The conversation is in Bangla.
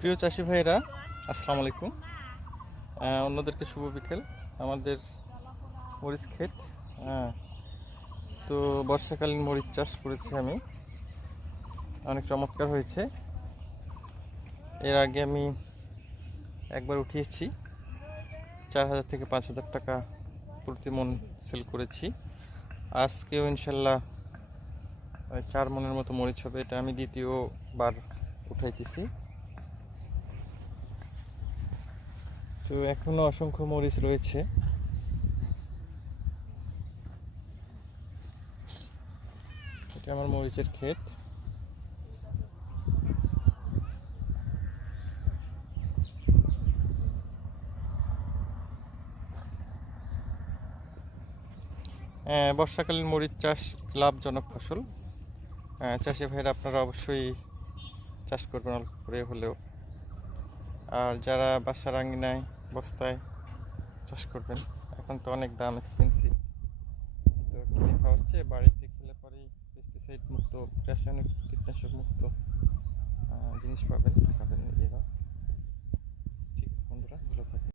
প্রিয় চাষি ভাইরা, আসসালামু আলাইকুম। অন্যদেরকে শুভ বিকেল। আমাদের মরিচ ক্ষেত, হ্যাঁ, তো বর্ষাকালীন মরিচ চাষ করেছি আমি। অনেক চমৎকার হয়েছে। এর আগে আমি একবার উঠিয়েছি, 4,000 থেকে 5,000 টাকা প্রতি মন সেল করেছি। আজকেও ইনশাল্লাহ 4 মনের মতো মরিচ হবে। এটা আমি দ্বিতীয়বার উঠাইতেছি। তো এখনো অসংখ্য মরিচ রয়েছে। এটা আমার মরিচের ক্ষেত। বর্ষাকালীন মরিচ চাষ লাভজনক ফসল। চাষি ভাইরা আপনারা অবশ্যই চাষ করবেন অল্প করে হলেও। আর যারা বাসার আঙিনায় বস্তায় চাষ করবেন, এখন তো অনেক দাম, এক্সপেন্সিভ। তো কিনে খাওয়া হচ্ছে, বাড়িতে খেলে পরেই পেস্টিসাইড মুক্ত, রাসায়নিক কীটনাশক মুক্ত জিনিস পাবেন।